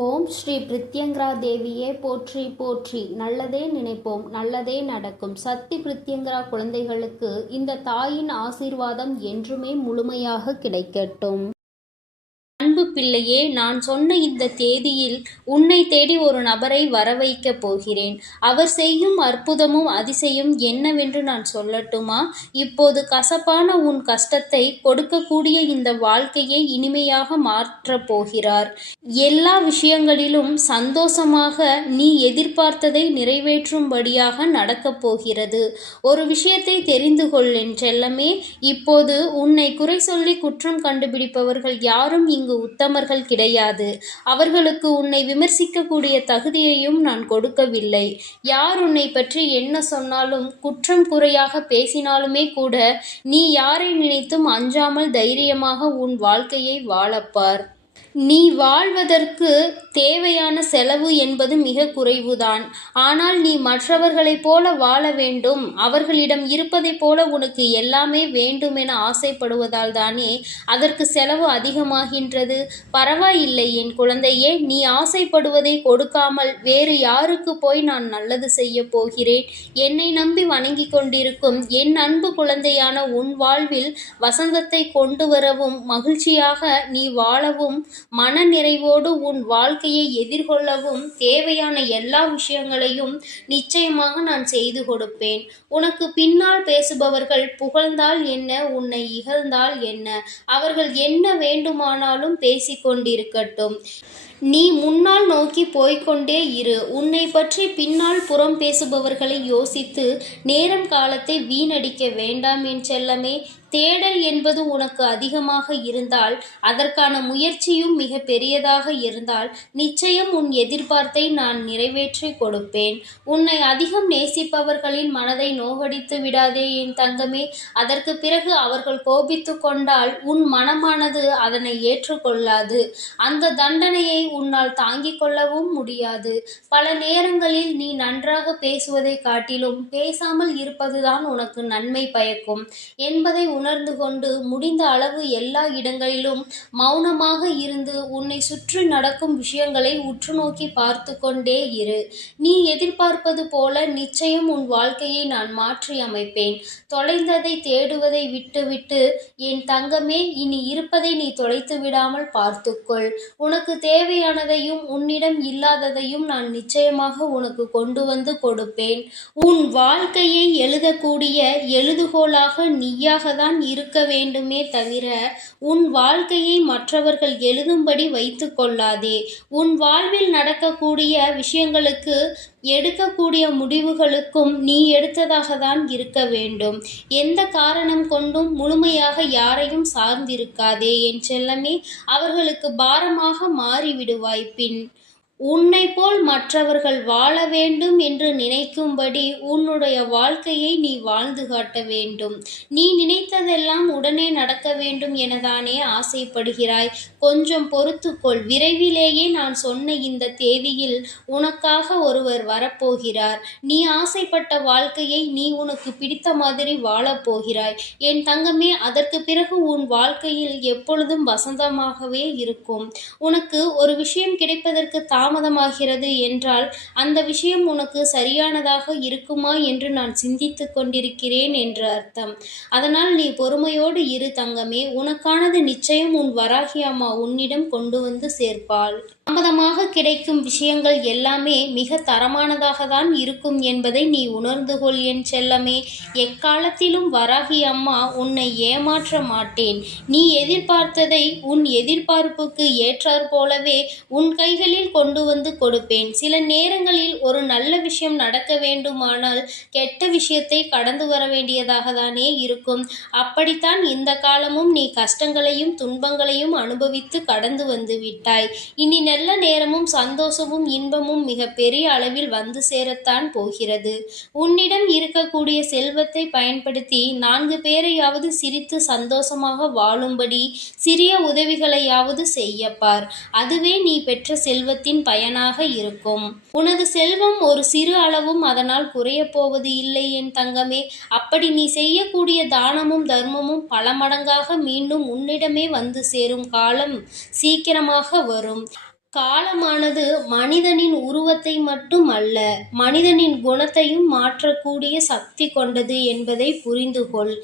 ஓம் ஸ்ரீ பிரித்யங்கரா தேவியே போற்றி போற்றி. நல்லதே நினைப்போம், நல்லதே நடக்கும். சக்தி பிரித்யங்கரா குழந்தைகளுக்கு இந்த தாயின் ஆசீர்வாதம் என்றுமே முழுமையாக கிடைக்கட்டும். அன்பு பிள்ளையே, நான் சொன்ன இந்த தேதியில் உன்னை தேடி ஒரு நபரை வரவைக்கப் போகிறேன். அவர் செய்யும் அற்புதமும் அதிசயம் என்னவென்று நான் சொல்லட்டுமா? இப்போது கசப்பான உன் கஷ்டத்தை கொடுக்கக்கூடிய இந்த வாழ்க்கையை இனிமையாக மாற்றப் போகிறார். எல்லா விஷயங்களிலும் சந்தோஷமாக நீ எதிர்பார்த்ததை நிறைவேற்றும்படியாக நடக்கப் போகிறது. ஒரு விஷயத்தை தெரிந்து கொள் என் செல்லமே. இப்போது உன்னை குறை சொல்லி குற்றம் கண்டுபிடிப்பவர்கள் யாரும் இங்கு உத்தமர்கள் கிடையாது. அவர்களுக்கு உன்னை விமர்சிக்கக்கூடிய தகுதியையும் நான் கொடுக்கவில்லை. யார் உன்னை பற்றி என்ன சொன்னாலும், குற்றம் குறையாக பேசினாலுமே கூட நீ யாரை நினைத்தும் அஞ்சாமல் தைரியமாக உன் வாழ்க்கையை வாழப்பார். நீ வாழ்வதற்கு தேவையான செலவு என்பது மிக குறைவுதான். ஆனால் நீ மற்றவர்களைப் போல வாழ வேண்டும், அவர்களிடம் இருப்பதைப் போல உனக்கு எல்லாமே வேண்டுமென ஆசைப்படுவதால் தானே அதற்கு செலவு அதிகமாகின்றது. பரவாயில்லை என் குழந்தையே, நீ ஆசைப்படுவதை கொடுக்காமல் வேறு யாருக்கு போய் நான் நல்லது செய்ய போகிறேன்? என்னை நம்பி வணங்கி கொண்டிருக்கும் என் அன்பு குழந்தையான உன் வாழ்வில் வசந்தத்தை கொண்டு வரவும், மகிழ்ச்சியாக நீ வாழவும், மன நிறைவோடு உன் வாழ்க்கையை எதிர்கொள்ளவும் தேவையான எல்லா விஷயங்களையும் நிச்சயமாக நான் செய்து கொடுப்பேன். உனக்கு பின்னால் பேசுபவர்கள் புகழ்ந்தால் என்ன, உன்னை இகழ்ந்தால் என்ன, அவர்கள் என்ன வேண்டுமானாலும் பேசிக்கொண்டிருக்கட்டும். நீ முன்னால் நோக்கி போய்கொண்டே இரு. உன்னை பற்றி பின்னால் புறம் பேசுபவர்களை யோசித்து நேரம் காலத்தை வீணடிக்க வேண்டாம் என் செல்லமே. தேடல் என்பது உனக்கு அதிகமாக இருந்தால், அதற்கான முயற்சியும் மிக பெரியதாக இருந்தால், நிச்சயம் உன் எதிர்பார்த்தை நான் நிறைவேற்றி கொடுப்பேன். உன்னை அதிகம் நேசிப்பவர்களின் மனதை நோகடித்து விடாதே என் தங்கமே. அதற்கு பிறகு அவர்கள் கோபித்து கொண்டால் உன் மனமானது அதனை ஏற்றுக்கொள்ளாது. அந்த தண்டனையை உன்னால் தாங்கிக் கொள்ளவும் முடியாது. பல நேரங்களில் நீ நன்றாக பேசுவதை காட்டிலும் பேசாமல் இருப்பதுதான் உனக்கு நன்மை பயக்கும் என்பதை உணர்ந்து கொண்டு முடிந்த அளவு எல்லா இடங்களிலும் மௌனமாக இருந்து உன்னை சுற்றி நடக்கும் விஷயங்களை உற்று நோக்கி பார்த்து கொண்டே இரு. நீ எதிர்பார்ப்பது போல நிச்சயம் உன் வாழ்க்கையை நான் மாற்றி அமைப்பேன். தொலைந்ததை தேடுவதை விட்டுவிட்டு என் தங்கமே, இனி இருப்பதை நீ தொலைத்து விடாமல் பார்த்துக்கொள். உனக்கு தேவையானதையும் உன்னிடம் இல்லாததையும் நான் நிச்சயமாக உனக்கு கொண்டு வந்து கொடுப்பேன். உன் வாழ்க்கையை எழுதக்கூடிய எழுதுகோலாக நீயாக தான் இருக்க வேண்டுமே தவிர உன் வாழ்க்கையை மற்றவர்கள் எழுதும்படி வைத்து கொள்ளாதே. உன் வாழ்வில் நடக்கக்கூடிய விஷயங்களுக்கு, எடுக்கக்கூடிய முடிவுகளுக்கும் நீ எடுத்ததாக தான் இருக்க வேண்டும். எந்த காரணம் கொண்டும் முழுமையாக யாரையும் சார்ந்திருக்காதே என் செல்லமே. அவர்களுக்கு பாரமாக மாறிவிடுவாய். பின் உன்னை போல் மற்றவர்கள் வாழ வேண்டும் என்று நினைக்கும்படி உன்னுடைய வாழ்க்கையை நீ வாழ்ந்து காட்ட வேண்டும். நீ நினைத்ததெல்லாம் உடனே நடக்க வேண்டும் எனதானே ஆசைப்படுகிறாய்? கொஞ்சம் பொறுத்துக்கொள். விரைவிலேயே நான் சொன்ன இந்த தேதியில் உனக்காக ஒருவர் வரப்போகிறார். நீ ஆசைப்பட்ட வாழ்க்கையை நீ உனக்கு பிடித்த மாதிரி வாழப்போகிறாய் என் தங்கமே. அதற்கு பிறகு உன் வாழ்க்கையில் எப்பொழுதும் வசந்தமாகவே இருக்கும். உனக்கு ஒரு விஷயம் கிடைப்பதற்கு தாமதமாகிறது என்றால் அந்த விஷயம் உனக்கு சரியானதாக இருக்குமா என்று நான் சிந்தித்து கொண்டிருக்கிறேன் என்று அர்த்தம். அதனால் நீ பொறுமையோடு இரு தங்கமே. உனக்கானது நிச்சயம் உன் வராகி அம்மா உன்னிடம் கொண்டு வந்து சேர்ப்பாள். தாமதமாக கிடைக்கும் விஷயங்கள் எல்லாமே மிக தரமானதாக தான் இருக்கும் என்பதை நீ உணர்ந்து கொள் என் செல்லமே. எக்காலத்திலும் வராகி அம்மா உன்னை ஏமாற்ற மாட்டேன். நீ எதிர்பார்த்ததை உன் எதிர்பார்ப்புக்கு ஏற்றாற் போலவே உன் கைகளில் கொண்டு வந்து கொடுப்பேன். சில நேரங்களில் ஒரு நல்ல விஷயம் நடக்க வேண்டுமானால் கெட்ட விஷயத்தை கடந்து வர வேண்டியதாக தானே இருக்கும். அப்படித்தான் இந்த காலமும் நீ கஷ்டங்களையும் துன்பங்களையும் அனுபவித்து கடந்து வந்து விட்டாய். இனி நல்ல நேரமும் சந்தோஷமும் இன்பமும் மிக பெரிய அளவில் வந்து சேரத்தான் போகிறது. உன்னிடம் இருக்கக்கூடிய செல்வத்தை பயன்படுத்தி 4 பேரையாவது சிரித்து சந்தோஷமாக வாழும்படி சிறிய உதவிகளையாவது செய்யப்பார். அதுவே நீ பெற்ற செல்வத்தின் பயனாக இருக்கும். உனது செல்வம் ஒரு சிறு அளவும் அதனால் குறையப் போவது இல்லை என் தங்கமே. அப்படி நீ செய்யக்கூடிய தானமும் தர்மமும் பல மடங்காக மீண்டும் உன்னிடமே வந்து சேரும் காலம் சீக்கிரமாக வரும். காலமானது மனிதனின் உருவத்தை மட்டும் அல்ல, மனிதனின் குணத்தையும் மாற்றக்கூடிய சக்தி கொண்டது என்பதை புரிந்து கொள்.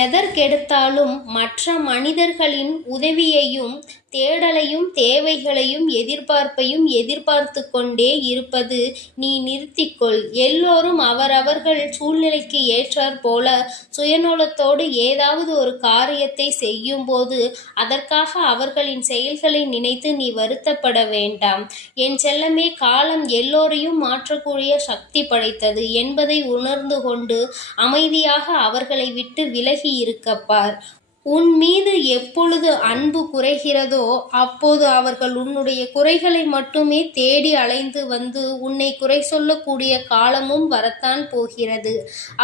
எதற்கெடுத்தாலும் மற்ற மனிதர்களின் உதவியையும் தேடலையும் தேவைகளையும் எதிர்பார்ப்பையும் எதிர்பார்த்து கொண்டே இருப்பது நீ நிறுத்திக்கொள். எல்லோரும் அவரவர்கள் சூழ்நிலைக்கு ஏற்றாற் போல சுயநலத்தோடு ஏதாவது ஒரு காரியத்தை செய்யும் போது அதற்காக அவர்களின் செயல்களை நினைத்து நீ வருத்தப்பட வேண்டாம். என் செல்லமே, காலம் எல்லோரையும் மாற்றக்கூடிய சக்தி படைத்தது என்பதை உணர்ந்து கொண்டு அமைதியாக அவர்களை விட்டு விலகி இருக்கப்பார். உன் மீது எப்பொழுது அன்பு குறைகிறதோ அப்போது அவர்கள் உன்னுடைய குறைகளை மட்டுமே தேடி அலைந்து வந்து உன்னை குறை சொல்லக்கூடிய காலமும் வரத்தான் போகிறது.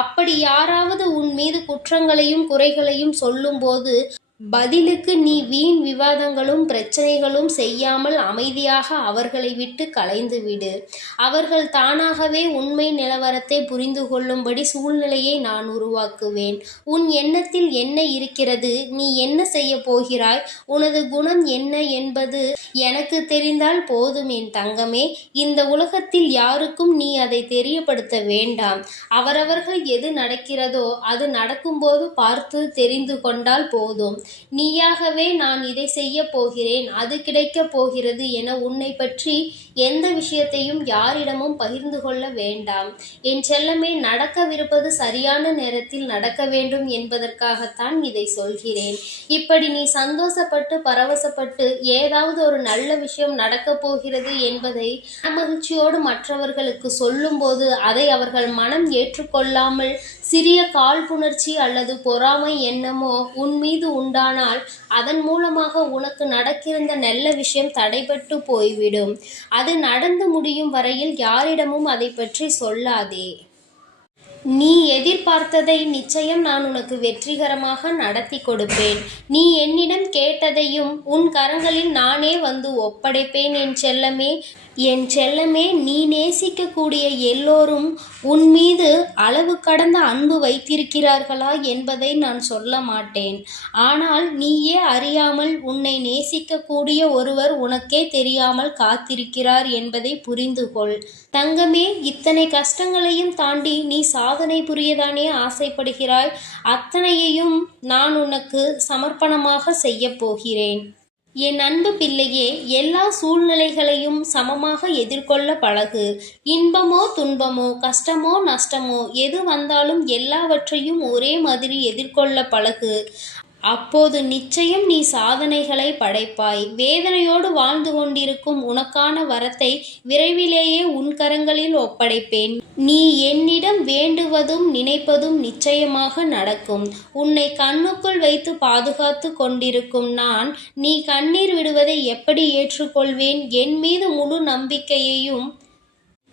அப்படி யாராவது உன் மீது குற்றங்களையும் குறைகளையும் சொல்லும்போது பதிலுக்கு நீ வீண் விவாதங்களும் பிரச்சனைகளும் செய்யாமல் அமைதியாக அவர்களை விட்டு கலைந்து விடு. அவர்கள் தானாகவே உண்மை நிலவரத்தை புரிந்து கொள்ளும்படி சூழ்நிலையை நான் உருவாக்குவேன். உன் எண்ணத்தில் என்ன இருக்கிறது, நீ என்ன செய்ய போகிறாய், உனது குணம் என்ன என்பது எனக்கு தெரிந்தால் போதும் என் தங்கமே. இந்த உலகத்தில் யாருக்கும் நீ அதை தெரியப்படுத்த வேண்டாம். அவரவர்கள் எது நடக்கிறதோ அது நடக்கும்போது பார்த்து தெரிந்து கொண்டால் போதும். நீயாகவே நான் இதை செய்ய போகிறேன், அது கிடைக்கப் போகிறது என உன்னை பற்றி எந்த விஷயத்தையும் யாரிடமும் பகிர்ந்து கொள்ள வேண்டாம். என் செல்லமே, நடக்கவிருப்பது சரியான நேரத்தில் நடக்க வேண்டும் என்பதற்காகத்தான் இதை சொல்கிறேன். இப்படி நீ சந்தோஷப்பட்டு பரவசப்பட்டு ஏதாவது ஒரு நல்ல விஷயம் நடக்கப் போகிறது என்பதை மகிழ்ச்சியோடு மற்றவர்களுக்கு சொல்லும்போது அதை அவர்கள் மனம் ஏற்றுக்கொள்ளாமல் சிறிய காழ்ப்புணர்ச்சி அல்லது பொறாமை எண்ணமோ உன் மீது உண்டானால் அதன் மூலமாக உனக்கு நடக்கிருந்த நல்ல விஷயம் தடைபட்டு போய்விடும். அது நடந்து முடியும் வரையில் யாரிடமும் அதை பற்றி சொல்லாதே. நீ எதிர்பார்த்ததை நிச்சயம் நான் உனக்கு வெற்றிகரமாக நடத்தி கொடுப்பேன். நீ என்னிடம் கேட்டதையும் உன் கரங்களில் நானே வந்து ஒப்படைப்பேன் என் செல்லமே. என் செல்லமே, நீ நேசிக்கக்கூடிய எல்லோரும் உன் மீது அளவு கடந்த அன்பு வைத்திருக்கிறார்களா என்பதை நான் சொல்ல மாட்டேன். ஆனால் நீயே அறியாமல் உன்னை நேசிக்கக்கூடிய ஒருவர் உனக்கே தெரியாமல் காத்திருக்கிறார் என்பதை புரிந்து கொள். தங்கமே, இத்தனை கஷ்டங்களையும் தாண்டி நீ சாதனை புரியதானே ஆசைப்படுகிறாய். அத்தனையையும் நான் உனக்கு சமர்ப்பணமாக செய்ய போகிறேன். என் அன்பு பிள்ளையே, எல்லா சூழ்நிலைகளையும் சமமாக எதிர்கொள்ள பழகு. இன்பமோ துன்பமோ கஷ்டமோ நஷ்டமோ எது வந்தாலும் எல்லாவற்றையும் ஒரே மாதிரி எதிர்கொள்ள பழகு. அப்போது நிச்சயம் நீ சாதனைகளை படைப்பாய். வேதனையோடு வாழ்ந்து கொண்டிருக்கும் உனக்கான வரத்தை விரைவிலேயே உன் கரங்களில் ஒப்படைப்பேன். நீ என்னிடம் வேண்டுவதும் நினைப்பதும் நிச்சயமாக நடக்கும். உன்னை கண்ணுக்குள் வைத்து பாதுகாத்து கொண்டிருக்கும் நான் நீ கண்ணீர் விடுவதை எப்படி ஏற்றுக்கொள்வேன்? என் மீது முழு நம்பிக்கையையும்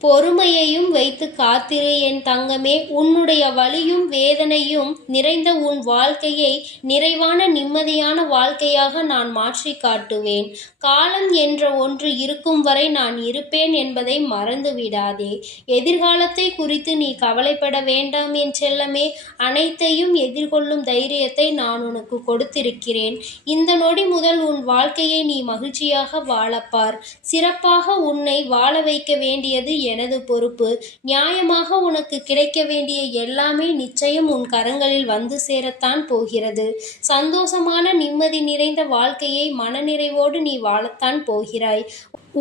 பொறுமையையும் வைத்து காத்திரு என் தங்கமே. உன்னுடைய வலியும் வேதனையும் நிறைந்த உன் வாழ்க்கையை நிறைவான நிம்மதியான வாழ்க்கையாக நான் மாற்றி காட்டுவேன். காலம் என்ற ஒன்று இருக்கும் வரை நான் இருப்பேன் என்பதை மறந்து விடாதே. எதிர்காலத்தை குறித்து நீ கவலைப்பட வேண்டாம் என் செல்லமே. அனைத்தையும் எதிர்கொள்ளும் தைரியத்தை நான் உனக்கு கொடுத்திருக்கிறேன். இந்த நொடி முதல் உன் வாழ்க்கையை நீ மகிழ்ச்சியாக வாழப்பார். சிறப்பாக உன்னை வாழ வைக்க வேண்டியது எனது பொறுப்பு. நியாயமாக உனக்கு கிடைக்க வேண்டிய எல்லாமே நிச்சயம் உன் கரங்களில் வந்து சேரத்தான் போகிறது. சந்தோஷமான நிம்மதி நிறைந்த வாழ்க்கையை மனநிறைவோடு நீ வாழத்தான் போகிறாய்.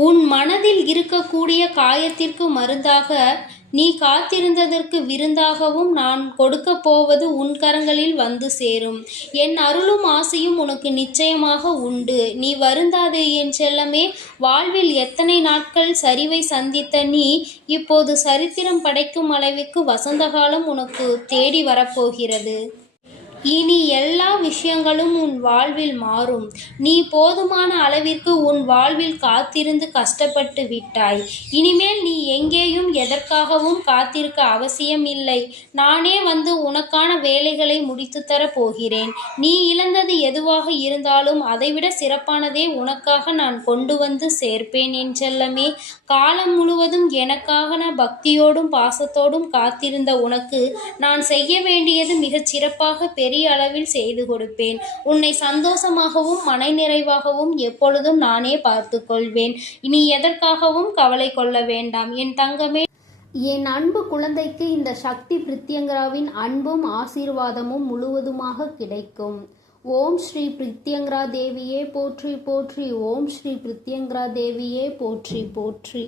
உன் மனதில் இருக்கக்கூடிய காயத்திற்கு மருந்தாக நீ காத்திருந்ததற்கு விருந்தாகவும் நான் கொடுக்க போவது உன் கரங்களில் வந்து சேரும். என் அருளும் ஆசையும் உனக்கு நிச்சயமாக உண்டு. நீ வருந்தாதே என் செல்லமே. வாழ்வில் எத்தனை நாட்கள் சரிவை சந்தித்த நீ இப்போது சரித்திரம் படைக்கும் அளவிற்கு வசந்த காலம் உனக்கு தேடி வரப்போகிறது. இனி எல்லா விஷயங்களும் உன் வாழ்வில் மாறும். நீ போதுமான அளவிற்கு உன் வாழ்வில் காத்திருந்து கஷ்டப்பட்டு விட்டாய். இனிமேல் நீ எங்கேயும் எதற்காகவும் காத்திருக்க அவசியம் இல்லை. நானே வந்து உனக்கான வேலைகளை முடித்து தர போகிறேன். நீ இழந்தது எதுவாக இருந்தாலும் அதைவிட சிறப்பானதே உனக்காக நான் கொண்டு வந்து சேர்ப்பேன் என் செல்லமே. காலம் முழுவதும் எனக்காக பக்தியோடும் பாசத்தோடும் காத்திருந்த உனக்கு நான் செய்ய வேண்டியது மிகச் சிறப்பாக பெரிய அளவில் செய்து கொடுப்பேன். உன்னை சந்தோஷமாகவும் மனநிறைவாகவும் எப்பொழுதும் நானே பார்த்து கொள்வேன். இனி எதற்காகவும் கவலை கொள்ள வேண்டாம் என் தங்கமே. என் அன்பு குழந்தைக்கு இந்த சக்தி பிரித்யங்கராவின் அன்பும் ஆசீர்வாதமும் முழுவதுமாக கிடைக்கும். ஓம் ஸ்ரீ பிரித்யங்கரா தேவியே போற்றி போற்றி. ஓம் ஸ்ரீ பிரித்யங்கரா தேவியே போற்றி போற்றி.